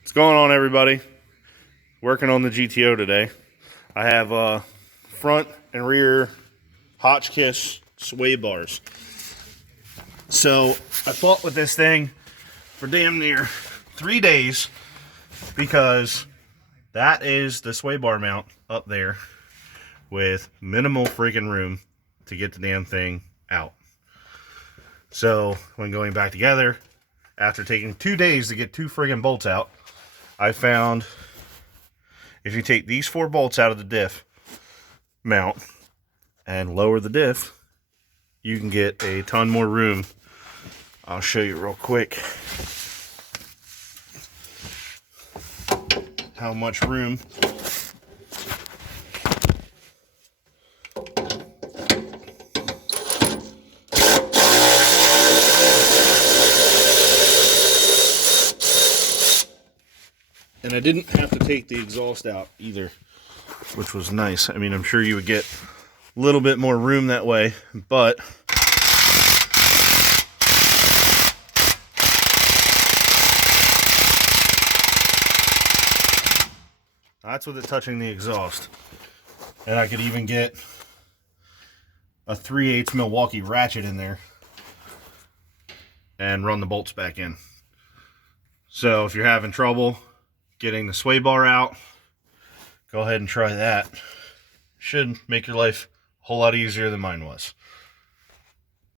What's going on, everybody? Working on the GTO today. I have front and rear Hotchkiss sway bars. So I fought with this thing for damn near 3 days because that is the sway bar mount up there with minimal freaking room to get the damn thing out. So when going back together, after taking 2 days to get 2 friggin' bolts out, I found if you take these 4 bolts out of the diff mount and lower the diff, you can get a ton more room. I'll show you real quick how much room. And I didn't have to take the exhaust out either, which was nice. I mean, I'm sure you would get a little bit more room that way, but that's with it touching the exhaust. And I could even get a 3/8 Milwaukee ratchet in there and run the bolts back in. So if you're having trouble getting the sway bar out, go ahead and try that. Should make your life a whole lot easier than mine was.